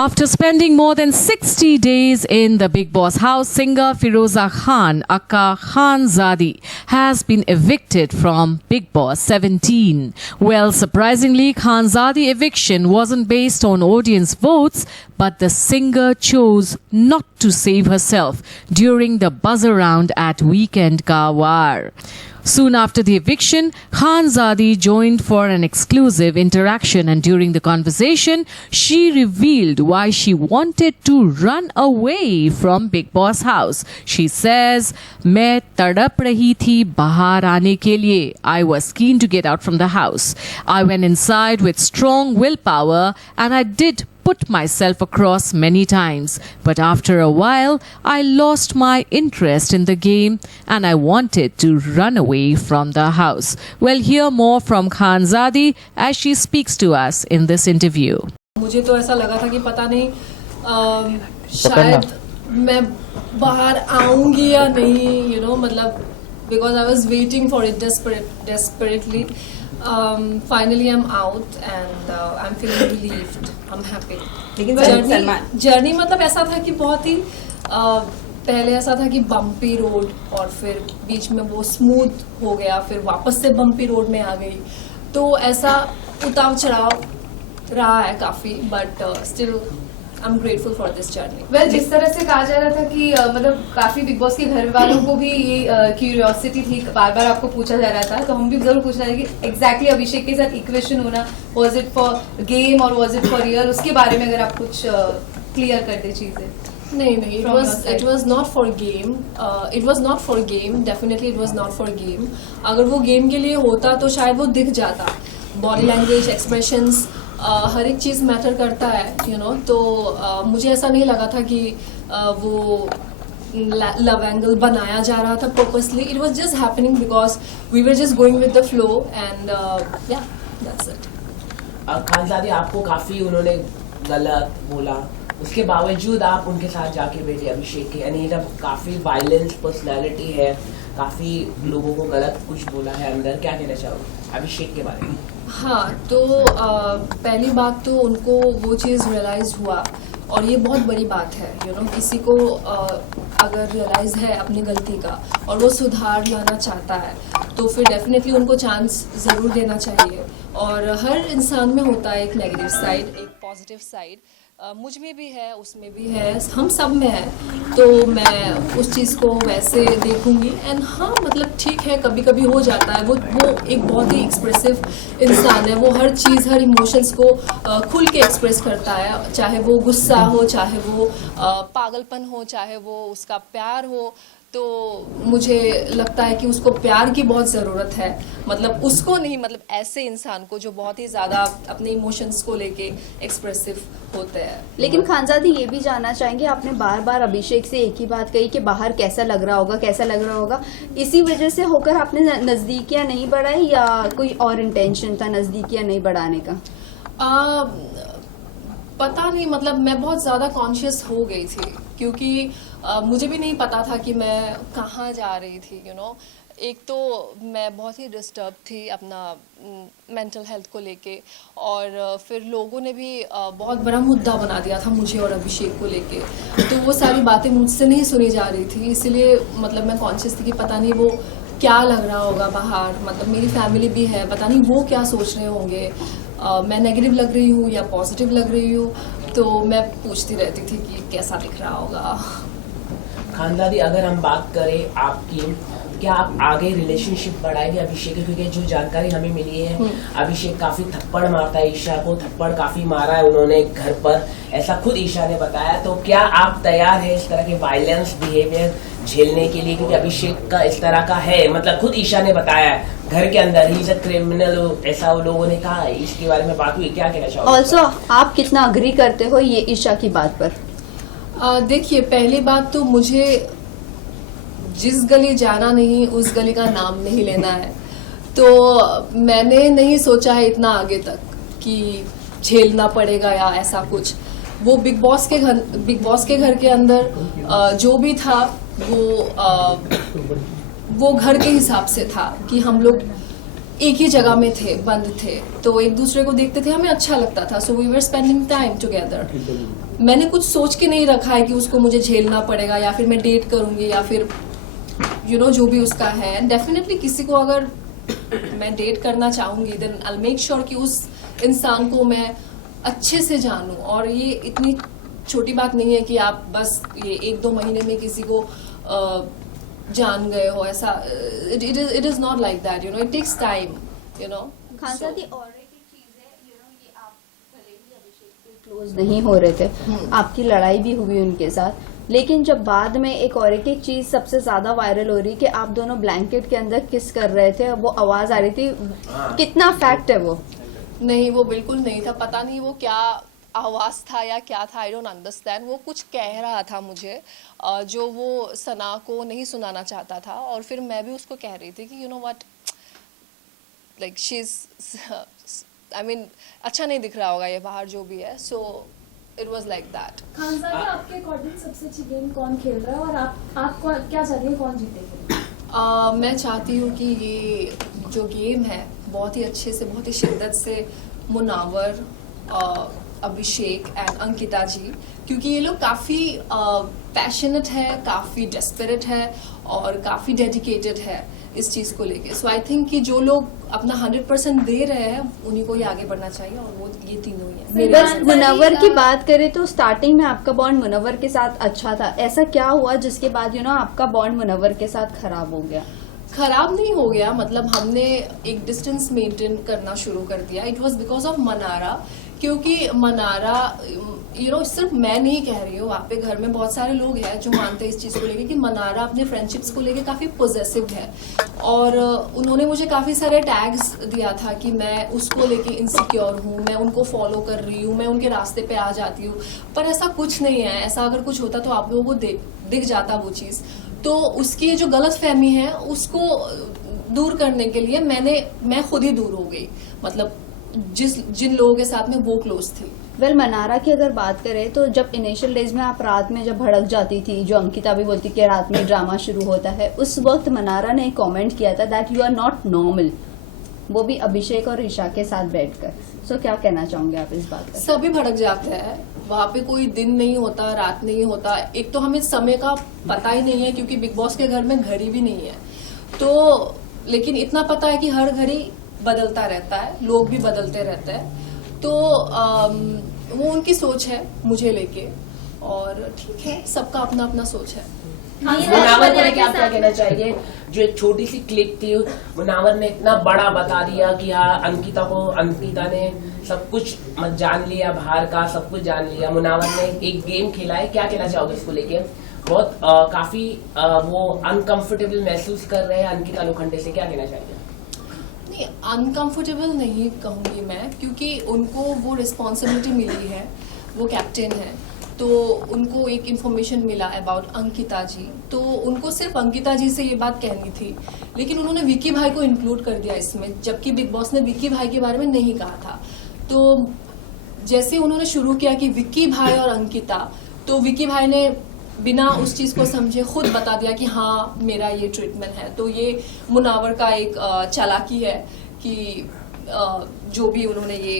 After spending more than 60 days in the Bigg Boss house, singer Firoza Khan, aka Khanzadi, has been evicted from Bigg Boss 17. Well, surprisingly, Khanzadi eviction wasn't based on audience votes, but the singer chose not to save herself during the buzzer round at Weekend Ka War. Soon after the eviction, Khanzadi joined for an exclusive interaction, and during the conversation, she revealed why she wanted to run away from Bigg Boss house. She says, "मैं तड़प रही थी बाहर आने के लिए. I was keen to get out from the house. I went inside with strong willpower and I did put myself across many times. But after a while, I lost my interest in the game and I wanted to run away from the house." Well, hear more from Khanzadi as she speaks to us in this interview. मुझे तो ऐसा लगा था कि पता नहीं शायद मैं बाहर आऊंगी या नहीं, मतलब because I was waiting for it desperately. Finally I'm out and I'm feeling relieved. I'm happy. लेकिन जर्नी मतलब ऐसा था कि बहुत ही पहले ऐसा था कि बम्पी रोड और फिर बीच में वो स्मूथ हो गया, फिर वापस से बम्पी रोड में आ गई, तो ऐसा उतार चढ़ाव रहा है काफी, but still I am grateful for this journey. Well, जिस तरह से कहा जा रहा था कि मतलब काफी बिग बॉस के घर वालों को भी ये क्यूरियोसिटी थी, बार बार आपको पूछा जा रहा था, तो हम भी जरूर पूछना है कि एग्जैक्टली अभिषेक के साथ इक्वेशन होना, वाज इट फॉर गेम और वाज इट फॉर रियल, उसके बारे में अगर आप कुछ क्लियर कर दे चीजें। नहीं, it was not for game. It was not for game. Definitely it was not for game. अगर वो गेम के लिए होता तो शायद वो दिख जाता। बॉडी लैंग्वेज, एक्सप्रेशंस, हर एक चीज़ मैटर करता है, तो मुझे ऐसा नहीं लगा था कि वो लव एंगल बनाया जा रहा था purposely. It was just happening because we were just going with the flow and yeah that's it. Khanzaadi, आपको काफी उन्होंने गलत बोला, उसके बावजूद आप उनके साथ जाके बैठे अभिषेक के, यानी जब काफी वायलेंस पर्सनालिटी है, काफी लोगों को गलत कुछ बोला है अंदर, क्या कहना चाहोगे अभिषेक के बारे में? हाँ, तो पहली बात तो उनको वो चीज़ रियलाइज हुआ, और ये बहुत बड़ी बात है, किसी को अगर रियलाइज है अपनी गलती का और वो सुधार लाना चाहता है, तो फिर डेफिनेटली उनको चांस ज़रूर देना चाहिए. और हर इंसान में होता है एक नेगेटिव साइड, एक पॉजिटिव साइड. मुझ में भी है, उसमें भी है, हम सब में है, तो मैं उस चीज़ को वैसे देखूंगी. एंड हाँ, मतलब ठीक है, कभी कभी हो जाता है. वो एक बहुत ही एक्सप्रेसिव इंसान है, वो हर चीज़, हर इमोशंस को खुल के एक्सप्रेस करता है, चाहे वो गुस्सा हो, चाहे वो पागलपन हो, चाहे वो उसका प्यार हो. तो मुझे लगता है कि उसको प्यार की बहुत ज़रूरत है, मतलब उसको नहीं, मतलब ऐसे इंसान को जो बहुत ही ज़्यादा अपने इमोशंस को लेके एक्सप्रेसिव होते हैं. लेकिन खानजादी, ये भी जानना चाहेंगे, आपने बार बार अभिषेक से एक ही बात कही कि बाहर कैसा लग रहा होगा, कैसा लग रहा होगा, इसी वजह से होकर आपने नज़दीकियाँ नहीं बढ़ाई या कोई और इंटेंशन था नज़दीकियाँ नहीं बढ़ाने का? पता नहीं, मतलब मैं बहुत ज़्यादा कॉन्शियस हो गई थी, क्योंकि मुझे भी नहीं पता था कि मैं कहाँ जा रही थी. एक तो मैं बहुत ही डिस्टर्ब थी अपना मेंटल हेल्थ को लेके, और फिर लोगों ने भी बहुत बड़ा मुद्दा बना दिया था मुझे और अभिषेक को लेके, तो वो सारी बातें मुझसे नहीं सुनी जा रही थी. इसलिए मतलब मैं कॉन्शियस थी कि पता नहीं वो क्या लग रहा होगा बाहर, मतलब मेरी फैमिली भी है, पता नहीं वो क्या सोच रहे होंगे, मैं नेगेटिव लग रही हूँ या पॉजिटिव लग रही हूँ, तो मैं पूछती रहती थी कि कैसा दिख रहा होगा. खानदादी, अगर हम बात करें आपकी, क्या आप आगे रिलेशनशिप बढ़ाएंगे अभिषेक के? क्योंकि जो जानकारी हमें मिली है, अभिषेक काफी थप्पड़ मारता है ईशा को, थप्पड़ काफी मारा है उन्होंने घर पर, ऐसा खुद ईशा ने बताया. तो क्या आप तैयार है इस तरह के वायलेंस बिहेवियर झेलने के लिए? क्योंकि अभिषेक का इस तरह का है, मतलब खुद ईशा ने बताया है घर के अंदर ही क्रिमिनल, ऐसा लोगों ने कहा. इसके बारे में बात हुई, क्या कहना चाहोगे? ऑल्सो आप कितना अग्री करते हो ये ईशा की बात पर? देखिए, पहली बात तो मुझे जिस गली जाना नहीं, उस गली का नाम नहीं लेना है. तो मैंने नहीं सोचा है इतना आगे तक कि झेलना पड़ेगा या ऐसा कुछ. वो बिग बॉस के घर के अंदर जो भी था वो घर के हिसाब से था कि हम लोग एक ही जगह में थे, बंद थे, तो एक दूसरे को देखते थे, हमें अच्छा लगता था, so we were spending time together. मैंने कुछ सोच के नहीं रखा है कि उसको मुझे झेलना पड़ेगा या फिर मैं डेट करूंगी या फिर जो भी उसका है। डेफिनेटली किसी को अगर मैं डेट करना चाहूंगी देन आई मेक श्योर कि उस इंसान को मैं अच्छे से जानूं, और ये इतनी छोटी बात नहीं है कि आप बस ये 1-2 महीने में किसी को जान गए हो, ऐसा it is not like that, it takes time, Khan साहब ये और एक चीज है, ये आप भले ही अभिषेक से क्लोज नहीं हो रहे थे, आपकी लड़ाई भी हुई उनके साथ, लेकिन जब बाद में एक और एक चीज सबसे ज्यादा वायरल हो रही कि आप दोनों ब्लैंकेट के अंदर किस कर रहे थे, वो आवाज आ रही थी, कितना फैक्ट है वो? नहीं, वो बिल्कुल नहीं था, पता नहीं वो क्या आवाज था या क्या था, आई डोंट अंडरस्टैंड। वो कुछ कह रहा था मुझे जो वो सना को नहीं सुनाना चाहता था, और फिर मैं भी उसको कह रही थी कि what, like she is, I mean अच्छा नहीं दिख रहा होगा ये बाहर जो भी है, so it was like that. Khan साहब, आपके अकॉर्डिंग सबसे अच्छी गेम कौन खेल रहा है, और आप क्या चाहती हैं कौन जीतेगा? मैं चाहती हूँ कि ये जो गेम है बहुत ही अच्छे से, बहुत ही शिद्दत से मुनावर, अभिषेक एंड अंकिता जी, क्योंकि ये लोग काफी पैशनेट है, काफी डेस्परेट है और काफी डेडिकेटेड है इस चीज को लेके। सो आई थिंक कि जो लोग अपना 100% दे रहे हैं उन्हीं को ही आगे बढ़ना चाहिए, और वो ये तीनों ही है। बस मुनव्वर की बात करें तो स्टार्टिंग में आपका बॉन्ड मुनव्वर के साथ अच्छा था, ऐसा क्या हुआ जिसके बाद आपका बॉन्ड मुनव्वर के साथ खराब हो गया? खराब नहीं हो गया, मतलब हमने एक डिस्टेंस मेंटेन करना शुरू कर दिया। It was because of Mannara, क्योंकि मनारा सिर्फ मैं नहीं कह रही हूँ, वहाँ पे घर में बहुत सारे लोग हैं जो मानते हैं इस चीज को लेके कि मनारा अपने फ्रेंडशिप्स को लेके काफी पॉजिटिव है, और उन्होंने मुझे काफी सारे टैग्स दिया था कि मैं उसको लेके इनसिक्योर हूँ, मैं उनको फॉलो कर रही हूँ, मैं उनके रास्ते पे आ जाती हूँ, पर ऐसा कुछ नहीं है। ऐसा अगर कुछ होता तो आप लोगों को दिख जाता वो चीज। तो उसकी जो गलत फहमी है उसको दूर करने के लिए मैं खुद ही दूर हो गई, मतलब जिन लोगों के साथ में वो क्लोज थी। वेल, मनारा की अगर बात करें तो जब इनिशियल डेज में आप रात में जब भड़क जाती थी, जो अंकिता भी बोलती कि रात में ड्रामा शुरू होता है, उस वक्त मनारा ने एक कमेंट किया था that you are not normal, वो भी अभिषेक और ईशा के साथ बैठकर। सो क्या कहना चाहोगे आप इस बात पर? सभी भड़क जाते हैं, वहाँ पे कोई दिन नहीं होता, रात नहीं होता। एक तो हमें समय का पता ही नहीं है क्योंकि बिग बॉस के घर में घड़ी भी नहीं है, तो लेकिन इतना पता है कि हर घड़ी बदलता रहता है, लोग भी बदलते रहते हैं, तो वो उनकी सोच है मुझे लेके, और ठीक है, सबका अपना अपना सोच है। मुनावर को लेके आप क्या कहना चाहिए? जो एक छोटी सी क्लिप थी, मुनावर ने इतना बड़ा बता दिया कि हाँ अंकिता ने सब कुछ जान लिया, बाहर का सब कुछ जान लिया। मुनावर ने एक गेम खेला है, क्या कहना चाहोगे इसको लेके? बहुत काफी वो अनकंफर्टेबल महसूस कर रहे हैं अंकिता लोखंडे से, क्या कहना चाहिए? नहीं, अनकंफर्टेबल नहीं कहूंगी मैं, क्योंकि उनको वो रिस्पॉन्सिबिलिटी मिली है, वो कैप्टन है, तो उनको एक इन्फॉर्मेशन मिला अबाउट अंकिता जी, तो उनको सिर्फ अंकिता जी से ये बात कहनी थी, लेकिन उन्होंने विक्की भाई को इंक्लूड कर दिया इसमें, जबकि बिग बॉस ने विक्की भाई के बारे में नहीं कहा था। तो जैसे उन्होंने शुरू किया कि विक्की भाई और अंकिता, तो विक्की भाई ने बिना उस चीज को समझे खुद बता दिया कि हाँ मेरा ये ट्रीटमेंट है। तो ये मुनावर का एक चालाकी है कि जो भी उन्होंने ये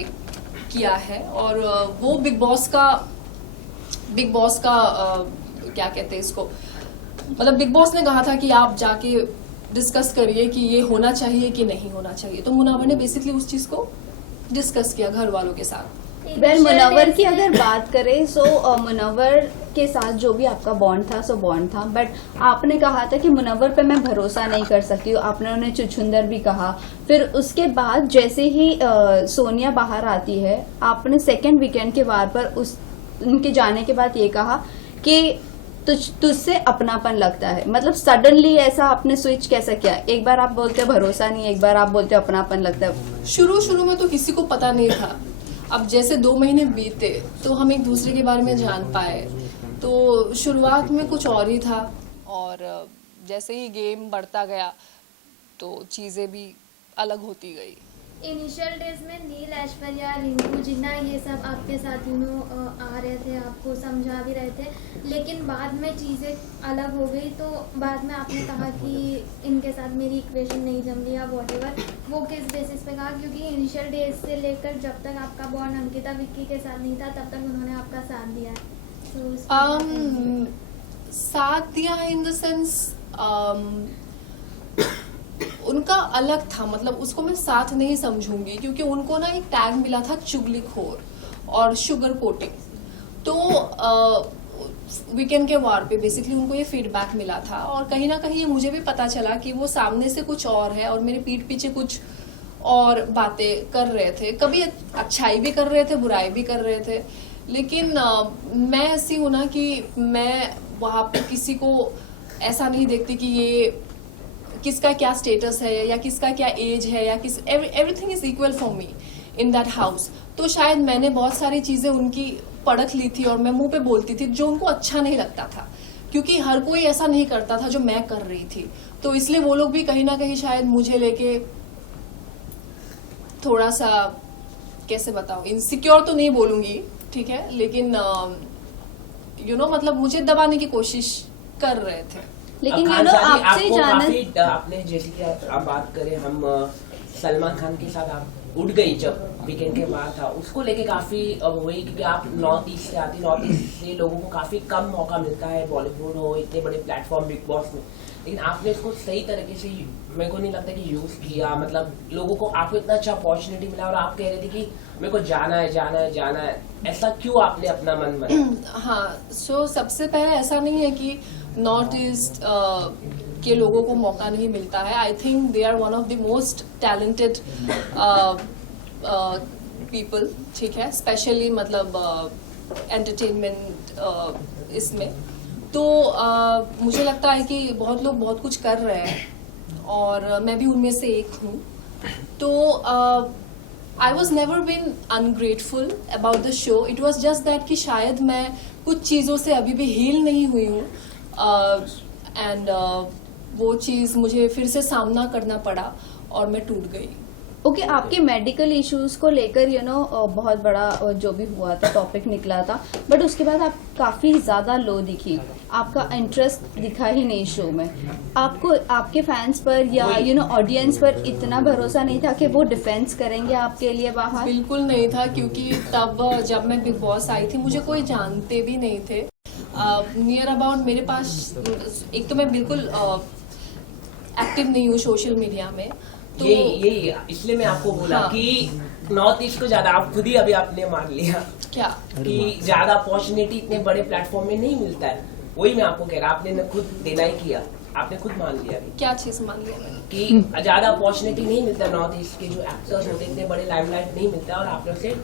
किया है, और वो बिग बॉस का क्या कहते हैं इसको, मतलब बिग बॉस ने कहा था कि आप जाके डिस्कस करिए कि ये होना चाहिए कि नहीं होना चाहिए, तो मुनावर ने बेसिकली उस चीज को डिस्कस किया घर वालों के साथ। वेल, मुनव्वर की अगर बात करें सो मुनव्वर के साथ जो भी आपका बॉन्ड था सो बॉन्ड था, बट आपने कहा था कि मुनव्वर पे मैं भरोसा नहीं कर सकती हूँ, आपने उन्हें चुछुंदर भी कहा। फिर उसके बाद जैसे ही सोनिया बाहर आती है, आपने सेकेंड वीकेंड के वार पर उनके जाने के बाद ये कहा कि तुझसे अपनापन लगता है, मतलब सडनली ऐसा आपने स्विच कैसे किया? एक बार आप बोलते भरोसा नहीं, एक बार आप बोलते अपनापन लगता है। शुरू में तो किसी को पता नहीं था, अब जैसे 2 महीने बीते तो हम एक दूसरे के बारे में जान पाए, तो शुरुआत में कुछ और ही था, और जैसे ही गेम बढ़ता गया तो चीजें भी अलग होती गई। इनिशियल डेज में नील, ऐश्वर्या, रिंकू, जिन्ना, ये सब आपके साथ आ रहे थे, आपको उसको समझा भी रहे थे, लेकिन बाद में चीज़ें अलग हो गई। तो बाद में आपने कहा कि इनके साथ मेरी इक्वेशन नहीं जम रही या वॉटेवर, वो किस बेसिस पे कहा? क्योंकि इनिशियल डेज से लेकर जब तक आपका बॉन्ड अंकिता विक्की के साथ नहीं था तब तक उन्होंने आपका साथ दिया है। साथ दिया है इन द सेंस उनका अलग था, मतलब उसको मैं साथ नहीं समझूंगी, क्योंकि उनको ना एक टैग मिला था चुगलीखोर और शुगर कोटिंग। तो वीकेंड के वार पे बेसिकली उनको ये फीडबैक मिला था, और कहीं ना कहीं ये मुझे भी पता चला कि वो सामने से कुछ और है और मेरे पीठ पीछे कुछ और बातें कर रहे थे। कभी अच्छाई भी कर रहे थे, बुराई भी कर रहे थे, लेकिन मैं ऐसी हूं ना कि मैं वहां पे किसी को ऐसा नहीं देखती कि ये किसका क्या स्टेटस है या किसका क्या एज है या किस everything is equal for me in that house. तो शायद मैंने बहुत सारी चीजें उनकी परख ली थी और मैं मुंह पे बोलती थी जो उनको अच्छा नहीं लगता था, क्योंकि हर कोई ऐसा नहीं करता था जो मैं कर रही थी। तो इसलिए वो लोग भी कहीं ना कहीं शायद मुझे लेके थोड़ा सा, कैसे बताऊं, इनसिक्योर तो नहीं बोलूंगी, ठीक है, लेकिन मतलब मुझे दबाने की कोशिश कर रहे थे। लेकिन खान साहब, आपसे आपको जाना काफी आपने जैसे कि आप बात करें, हम सलमान खान के साथ आप उठ गई जब वीकेंड के बाद था, उसको लेके काफी वही, क्योंकि आप नॉर्थ ईस्ट से आती, नॉर्थ ईस्ट से लोगों को काफी कम मौका मिलता है बॉलीवुड हो, इतने बड़े प्लेटफॉर्म बिग बॉस में, लेकिन आपने इसको सही तरीके से, मेरे को नहीं लगता कि यूज किया, मतलब लोगों को आपको इतना अच्छा अपॉर्चुनिटी मिला और आप कह रहे थे कि मेरे को जाना है जाना है जाना है, ऐसा क्यों आपने अपना मन बना? हाँ, सो सबसे पहले ऐसा नहीं है कि नॉर्थ ईस्ट के लोगों को मौका नहीं मिलता है। I think they are one of the most talented people, ठीक है, स्पेशली मतलब एंटरटेनमेंट इसमें। तो मुझे लगता है कि बहुत लोग बहुत कुछ कर रहे हैं और मैं भी उनमें से एक हूँ। तो I was never been ungrateful about the show, it was just that कि शायद मैं कुछ चीज़ों से अभी भी हील नहीं हुई हूँ, एंड वो चीज़ मुझे फिर से सामना करना पड़ा और मैं टूट गई। ओके, आपके मेडिकल इश्यूज को लेकर बहुत बड़ा जो भी हुआ था टॉपिक निकला था, बट उसके बाद आप काफी ज्यादा लो दिखी, आपका इंटरेस्ट दिखा ही नहीं शो में। आपको आपके फैंस पर या ऑडियंस पर इतना भरोसा नहीं था कि वो डिफेंस करेंगे आपके लिए बाहर? बिल्कुल नहीं था, क्योंकि तब जब मैं बिग बॉस आई थी मुझे कोई जानते भी नहीं थे। नियर अबाउट मेरे पास, एक तो मैं बिल्कुल एक्टिव नहीं हूँ सोशल मीडिया में, तो यही इसलिए मैं आपको बोला कि नॉर्थ ईस्ट को ज्यादा, आप खुद ही अभी आपने मान लिया क्या कि ज्यादा अपॉर्चुनिटी इतने बड़े प्लेटफॉर्म में नहीं मिलता है। वही मैं आपको कह रहा, आपने खुद डिनाई किया, आपने खुद मान लिया अभी क्या चीज मान लिया मैंने कि ज्यादा अपॉर्चुनिटी नहीं मिलता नॉर्थ ईस्ट के जो एक्टर्स होते हैं, इतने बड़े लाइमलाइट नहीं मिलता, और आपने उसे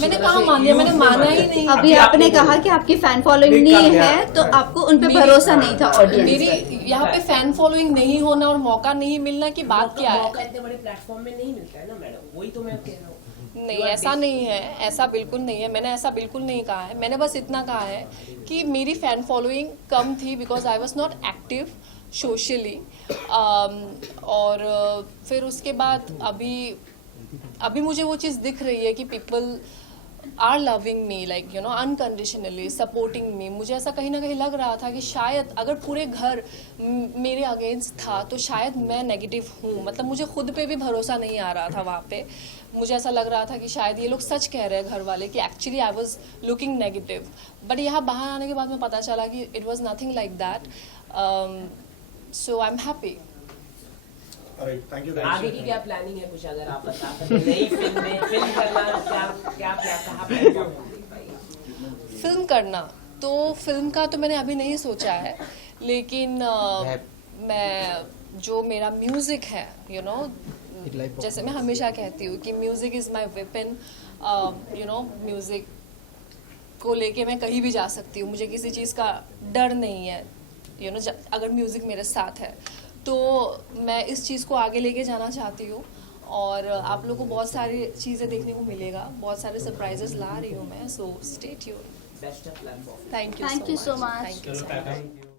मैंने कहा मान लिया, मैंने माना ही नहीं। अभी आपने कहा कि आपकी फैन फॉलोइंग नहीं है, तो आपको उन पे भरोसा नहीं था ऑडियंस। मेरी यहाँ पे फैन फॉलोइंग नहीं होना और मौका नहीं मिलना की बात क्या है? मौका इतने बड़े प्लेटफॉर्म में नहीं मिलता है ना मैडम, वही तो मैं कह रहा हूँ। नहीं, ऐसा नहीं है, ऐसा बिल्कुल नहीं है, मैंने ऐसा बिल्कुल नहीं कहा है। मैंने बस इतना कहा है कि मेरी फैन फॉलोइंग कम थी because I was not active socially, और फिर उसके बाद अभी मुझे वो चीज़ दिख रही है कि people are loving me, like unconditionally supporting me. मुझे ऐसा कहीं ना कहीं लग रहा था कि शायद अगर पूरे घर मेरे अगेंस्ट था तो शायद मैं नेगेटिव हूँ, मतलब मुझे खुद पे भी भरोसा नहीं आ रहा था वहाँ पे। मुझे ऐसा लग रहा था कि शायद ये लोग सच कह रहे हैं घर वाले कि actually I was looking negative, but यहाँ बाहर आने के बाद में पता चला कि it was nothing like that, so I am happy. आगे की क्या प्लानिंग है, कुछ अगर आप बता सकते? नई फिल्म में फिल्म करना, क्या कहाँ फिल्म करना, तो फिल्म का तो मैंने अभी नहीं सोचा है, लेकिन मैं जो मेरा म्यूजिक है जैसे मैं हमेशा कहती हूँ कि music is my weapon, music को लेके मैं कहीं भी जा सकती हूँ, मुझे किसी चीज़ का डर नहीं है। अगर म्यूजिक मेरे साथ है तो मैं इस चीज़ को आगे लेके जाना चाहती हूँ, और आप लोगों को बहुत सारी चीज़ें देखने को मिलेगा, बहुत सारे सरप्राइजेस ला रही हूँ मैं, so stay tuned. Best of luck. Thank you so much. Thank you.